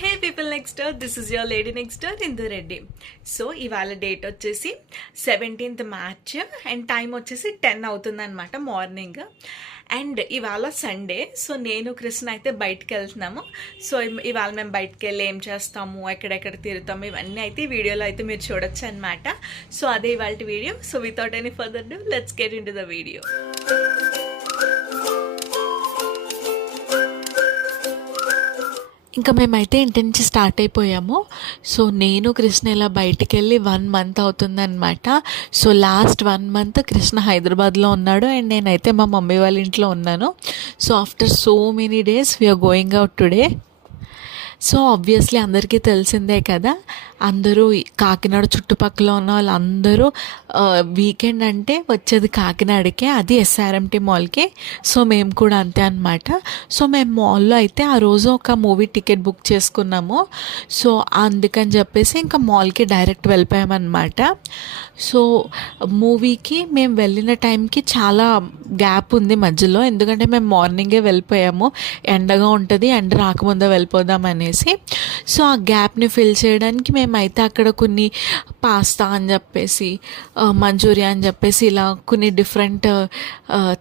Hey people next door, this is your lady next door Indu Reddy. So ఇవాళ date వచ్చేసి 17th March and time వచ్చేసి 10 అవుతుందన్నమాట morning. And ఇవాళ Sunday, so నేను కృష్ణ అయితే బయటకు వెళ్తున్నాము. సో ఇవాళ మేము బయటకు వెళ్ళి ఏం చేస్తాము, ఎక్కడెక్కడ తిరుగుతాము, ఇవన్నీ అయితే ఈ వీడియోలో అయితే మీరు చూడొచ్చు అనమాట. సో అదే ఇవాళ video. So without any further do let's get in to the video. ఇంకా మేమైతే ఇంటి నుంచి స్టార్ట్ అయిపోయాము. సో నేను కృష్ణ ఇలా బయటికి వెళ్ళి 1 month అవుతుందన్నమాట. సో లాస్ట్ 1 month కృష్ణ హైదరాబాద్లో ఉన్నాడు అండ్ నేనైతే మా మమ్మీ వాళ్ళ ఇంట్లో ఉన్నాను. So after so many days we are going out today. So obviously అందరికీ తెలిసిందే కదా, అందరూ కాకినాడ చుట్టుపక్కల ఉన్న వాళ్ళందరూ వీకెండ్ అంటే వచ్చేది కాకినాడకే, అది ఎస్ఆర్ఎంటీ మాల్కి. సో మేము కూడా అంతే అనమాట. సో మేము మాల్లో అయితే ఆ రోజు ఒక మూవీ టికెట్ బుక్ చేసుకున్నాము. సో అందుకని చెప్పేసి ఇంకా మాల్కి డైరెక్ట్ వెళ్ళిపోయామన్నమాట. సో మూవీకి మేము వెళ్ళిన టైంకి చాలా గ్యాప్ ఉంది మధ్యలో, ఎందుకంటే మేము మార్నింగే వెళ్ళిపోయాము, ఎండగా ఉంటుంది, ఎండ రాకముందే వెళ్ళిపోదాం అనేసి. సో ఆ గ్యాప్ని ఫిల్ చేయడానికి మేమైతే అక్కడ కొన్ని పాస్తా అని చెప్పేసి, మంచూరియా అని చెప్పేసి, ఇలా కొన్ని డిఫరెంట్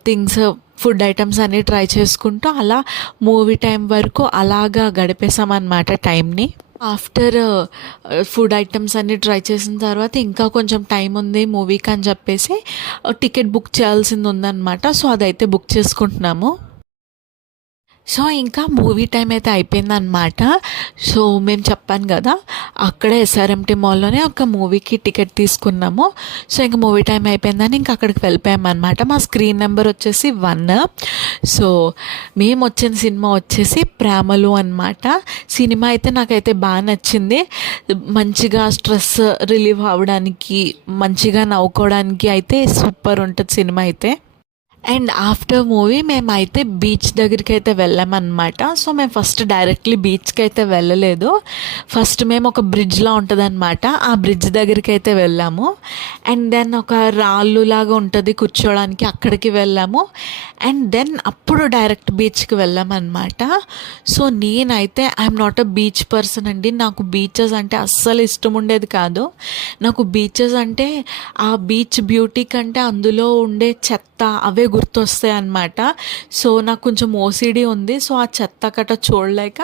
థింగ్స్, ఫుడ్ ఐటమ్స్ అన్నీ ట్రై చేసుకుంటూ అలా మూవీ టైం వరకు అలాగా గడిపేసామన్నమాట టైంని. ఆఫ్టర్ ఫుడ్ ఐటమ్స్ అన్నీ ట్రై చేసిన తర్వాత ఇంకా కొంచెం టైం ఉంది మూవీకి అని చెప్పేసి టికెట్ బుక్ చేయాల్సింది ఉందన్నమాట. సో అదైతే బుక్ చేసుకుంటున్నాము. సో ఇంకా మూవీ టైం అయితే అయిపోయిందనమాట. సో మేము చెప్పాను కదా, అక్కడే ఎస్ఆర్ఎంటీ మాల్లోనే ఒక మూవీకి టికెట్ తీసుకున్నాము. సో ఇంకా మూవీ టైం అయిపోయిందని ఇంకా అక్కడికి వెళ్ళిపోయామన్నమాట. మా స్క్రీన్ నెంబర్ వచ్చేసి 1. సో మేము వచ్చిన సినిమా వచ్చేసి ప్రేమలు అనమాట. సినిమా అయితే నాకైతే బాగా నచ్చింది. మంచిగా స్ట్రెస్ రిలీవ్ అవ్వడానికి, మంచిగా నవ్వుకోవడానికి అయితే సూపర్ ఉంటుంది సినిమా అయితే. అండ్ ఆఫ్టర్ మూవీ మేమైతే బీచ్ దగ్గరికి అయితే వెళ్ళామన్నమాట. సో మేము ఫస్ట్ డైరెక్ట్లీ బీచ్కి అయితే వెళ్ళలేదు. ఫస్ట్ మేము ఒక బ్రిడ్జ్లా ఉంటుంది అనమాట, ఆ బ్రిడ్జ్ దగ్గరికి అయితే వెళ్ళాము. అండ్ దెన్ ఒక రాళ్ళు లాగా ఉంటుంది కూర్చోడానికి, అక్కడికి వెళ్ళాము. అండ్ దెన్ అప్పుడు డైరెక్ట్ బీచ్కి వెళ్ళామన్నమాట. సో నేనైతే I'm not a beach person అండి. నాకు బీచెస్ అంటే అస్సలు ఇష్టం ఉండేది కాదు. నాకు బీచెస్ అంటే ఆ బీచ్ బ్యూటీ కంటే అందులో ఉండే చెత్త అవే గుర్తొస్తాయి అన్నమాట. సో నాకు కొంచెం ఓసిడి ఉంది. సో ఆ చెత్త కట్ట చూడలేక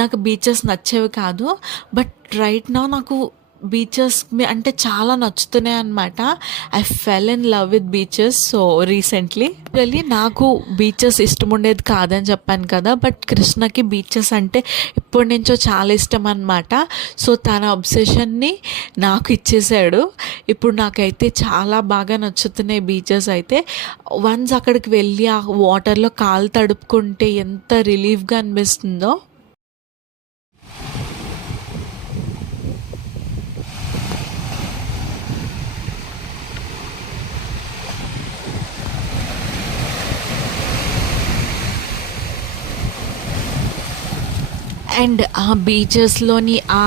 నాకు బీచెస్ నచ్చేవి కాదు. బట్ రైట్ నౌ నాకు బీచెస్ అంటే చాలా నచ్చుతున్నాయి అనమాట. I fell in love with beaches. So recently నాకు బీచెస్ ఇష్టం ఉండేది కాదని చెప్పాను కదా, బట్ కృష్ణకి బీచెస్ అంటే ఇప్పటి నుంచో చాలా ఇష్టం అనమాట. సో తన అబ్సెషన్ని నాకు ఇచ్చేసాడు. ఇప్పుడు నాకైతే చాలా బాగా నచ్చుతున్నాయి బీచెస్ అయితే. వన్స్ అక్కడికి వెళ్ళి ఆ వాటర్లో కాలు తడుపుకుంటే ఎంత రిలీఫ్గా అనిపిస్తుందో. అండ్ ఆ బీచెస్లోని ఆ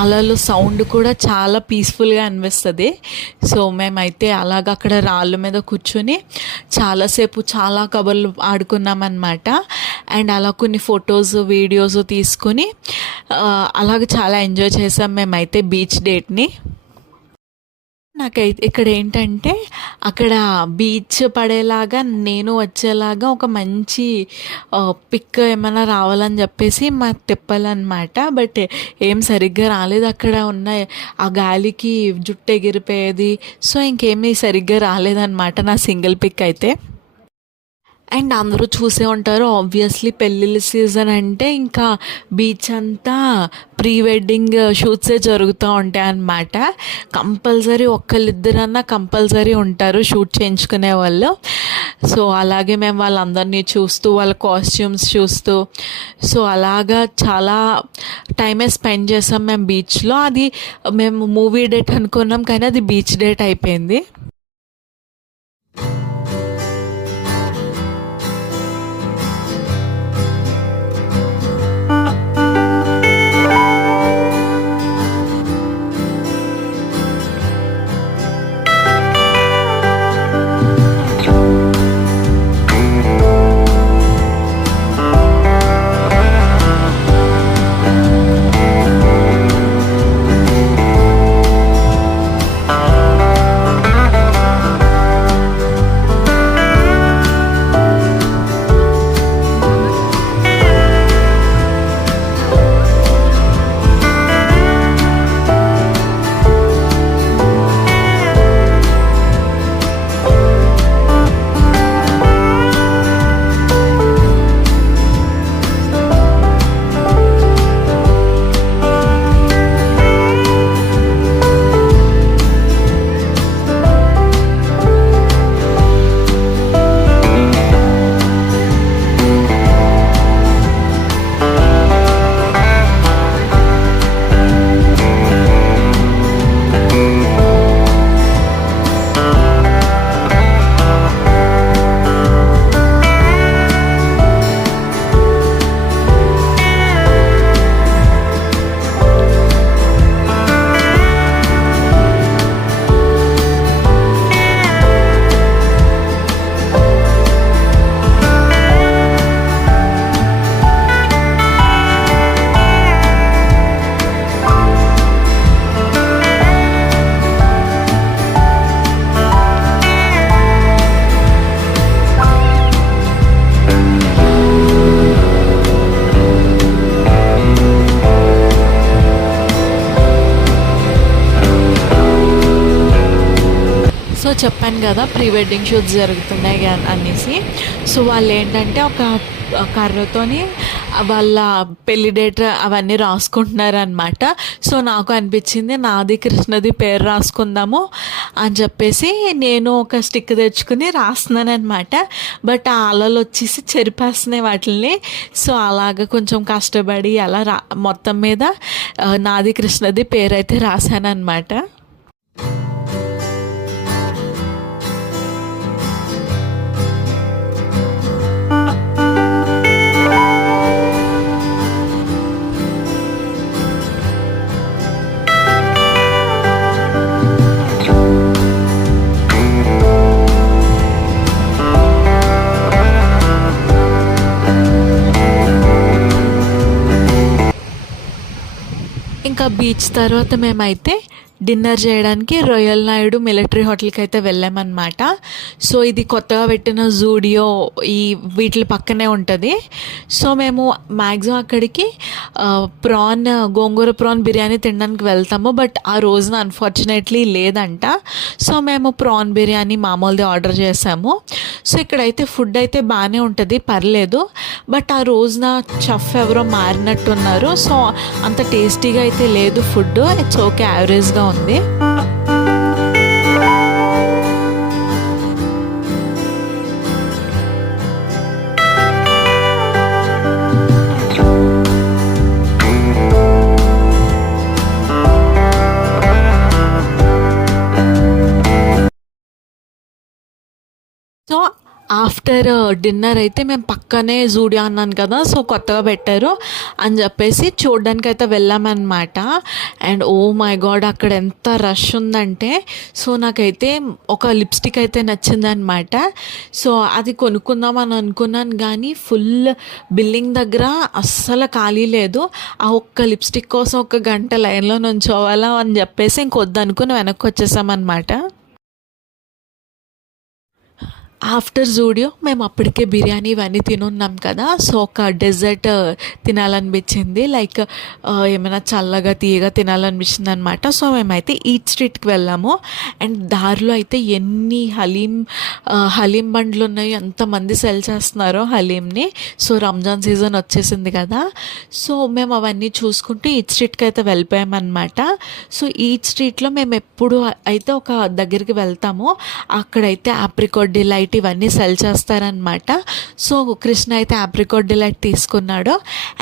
అలలు సౌండ్ కూడా చాలా పీస్ఫుల్గా అనిపిస్తుంది. సో మేమైతే అలాగ అక్కడ రాళ్ళ మీద కూర్చొని చాలాసేపు చాలా కబుర్లు ఆడుకున్నామన్నమాట. అండ్ అలా కొన్ని ఫొటోస్, వీడియోస్ తీసుకొని అలాగ చాలా ఎంజాయ్ చేసాం మేమైతే బీచ్ డేట్ని. నాకైతే ఇక్కడ ఏంటంటే అక్కడ బీచ్ పడేలాగా నేను వచ్చేలాగా ఒక మంచి పిక్ ఏమైనా రావాలని చెప్పేసి మాకు తిప్పాలన్నమాట. బట్ ఏం సరిగ్గా రాలేదు. అక్కడ ఉన్న ఆ గాలికి జుట్టు ఎగిరిపోయేది. సో ఇంకేమీ సరిగ్గా రాలేదన్నమాట నా సింగిల్ పిక్ అయితే. అండ్ అందరూ చూసే ఉంటారు, ఆబ్వియస్లీ పెళ్ళిళ్ళ సీజన్ అంటే ఇంకా బీచ్ అంతా ప్రీ వెడ్డింగ్ షూట్సే జరుగుతూ ఉంటాయి అన్నమాట. కంపల్సరీ ఒక్కళ్ళిద్దరన్నా కంపల్సరీ ఉంటారు షూట్ చేయించుకునే వాళ్ళు. సో అలాగే మేము వాళ్ళందరినీ చూస్తూ, వాళ్ళ కాస్ట్యూమ్స్ చూస్తూ, సో అలాగా చాలా టైమే స్పెండ్ చేసాం మేము బీచ్లో. అది మేము మూవీ డేట్ అనుకున్నాం కానీ అది బీచ్ డేట్ అయిపోయింది. చెప్పాను కదా ప్రీ వెడ్డింగ్ షూట్స్ జరుగుతున్నాయి అనేసి. సో వాళ్ళు ఏంటంటే ఒక కర్రతోని వాళ్ళ పెళ్లి డేట్ అవన్నీ రాసుకుంటున్నారనమాట. సో నాకు అనిపించింది నాది కృష్ణది పేరు రాసుకుందాము అని చెప్పేసి నేను ఒక స్టిక్ తెచ్చుకుని రాస్తున్నాను అనమాట. బట్ ఆ అలలు వచ్చేసి చెరిపేస్తున్నాయి వాటిని. సో అలాగ కొంచెం కష్టపడి అలా మొత్తం మీద నాది కృష్ణది పేరు అయితే రాశాను అనమాట. ఇంకా బీచ్ తర్వాత మేమైతే డిన్నర్ చేయడానికి రొయ్యల్ నాయుడు మిలిటరీ హోటల్కి అయితే వెళ్ళామన్నమాట. సో ఇది కొత్తగా పెట్టిన జూడియో ఈ వీటి పక్కనే ఉంటుంది. సో మేము మ్యాక్సిమం అక్కడికి గోంగూర ప్రాన్ బిర్యానీ తినడానికి వెళ్తాము. బట్ ఆ రోజున అన్ఫార్చునేట్లీ లేదంట. సో మేము ప్రాన్ బిర్యానీ మామూలుది ఆర్డర్ చేసాము. సో ఇక్కడైతే ఫుడ్ అయితే బాగానే ఉంటుంది, పర్లేదు. బట్ ఆ రోజున చెఫ్ ఎవరో మారినట్టున్నారు. సో అంత టేస్టీగా అయితే లేదు ఫుడ్. ఇట్స్ ఓకే, యావరేజ్గా ఉంది. సో ఆఫ్టర్ డిన్నర్ అయితే మేము పక్కనే జూడియో అన్నాను కదా, సో కొత్తగా పెట్టారు అని చెప్పేసి చూడడానికి అయితే వెళ్ళామన్నమాట. అండ్ ఓ మై గాడ్, అక్కడ ఎంత రష్ ఉందంటే, సో నాకైతే ఒక లిప్స్టిక్ అయితే నచ్చిందనమాట. సో అది కొనుక్కుందామని అనుకున్నాను, కానీ ఫుల్ బిల్లింగ్ దగ్గర అస్సలు ఖాళీ లేదు. ఆ ఒక్క లిప్స్టిక్ కోసం 1 గంట లైన్లో నుంచోవాలా అని చెప్పేసి ఇంకొద్దనుకుని వెనక్కి వచ్చేసామన్నమాట. ఆఫ్టర్ జూడియో మేము అప్పటికే బిర్యానీ ఇవన్నీ తినున్నాం కదా. సో ఒక డెజర్ట్ తినాలనిపించింది, లైక్ ఏమైనా చల్లగా తీయగా తినాలనిపించింది అనమాట. సో మేమైతే ఈట్ స్ట్రీట్కి వెళ్ళాము. అండ్ దారిలో అయితే ఎన్ని హలీం బండ్లు ఉన్నాయి, ఎంతమంది సెల్ చేస్తున్నారో హలీంని. సో రంజాన్ సీజన్ వచ్చేసింది కదా, సో మేము అవన్నీ చూసుకుంటూ ఈట్ స్ట్రీట్కి అయితే వెళ్ళిపోయామన్నమాట. సో ఈట్ స్ట్రీట్లో మేము ఎప్పుడు అయితే ఒక దగ్గరికి వెళ్తామో అక్కడైతే ఆప్రికాట్ డిలైట్ ఇవన్నీ సెల్ చేస్తారనమాట. సో కృష్ణ అయితే ఆప్రికాట్ డిలైట్ తీసుకున్నాడు.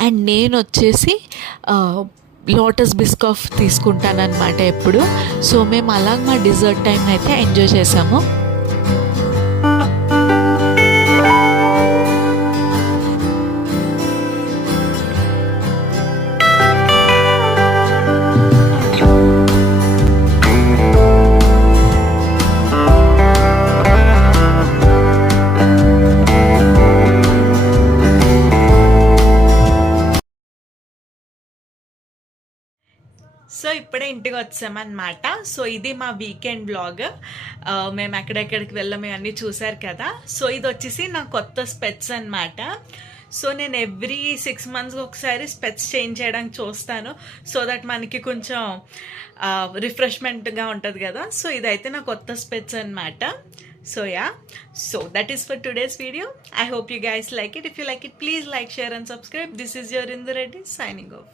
అండ్ నేను వచ్చేసి లోటస్ బిస్కాఫ్ తీసుకుంటానన్నమాట ఎప్పుడు. సో మేము అలాగ మా డిజర్ట్ టైం అయితే ఎంజాయ్ చేసాము. సో ఇప్పుడే ఇంటికి వచ్చామన్నమాట. సో ఇది మా వీకెండ్ బ్లాగ్. మేము ఎక్కడెక్కడికి వెళ్ళాము అన్నీ చూసారు కదా. సో ఇది వచ్చేసి నా కొత్త స్పెట్స్ అన్నమాట. సో నేను ఎవ్రీ 6 months ఒకసారి స్పెట్స్ చేంజ్ చేయడానికి చూస్తాను, సో దట్ మనకి కొంచెం రిఫ్రెష్మెంట్గా ఉంటుంది కదా. సో ఇదైతే నా కొత్త స్పెట్స్ అన్నమాట. So yeah, so that is for today's video. I hope you guys like it. If you like it, please like, share and subscribe. This is your Indu Reddy signing off.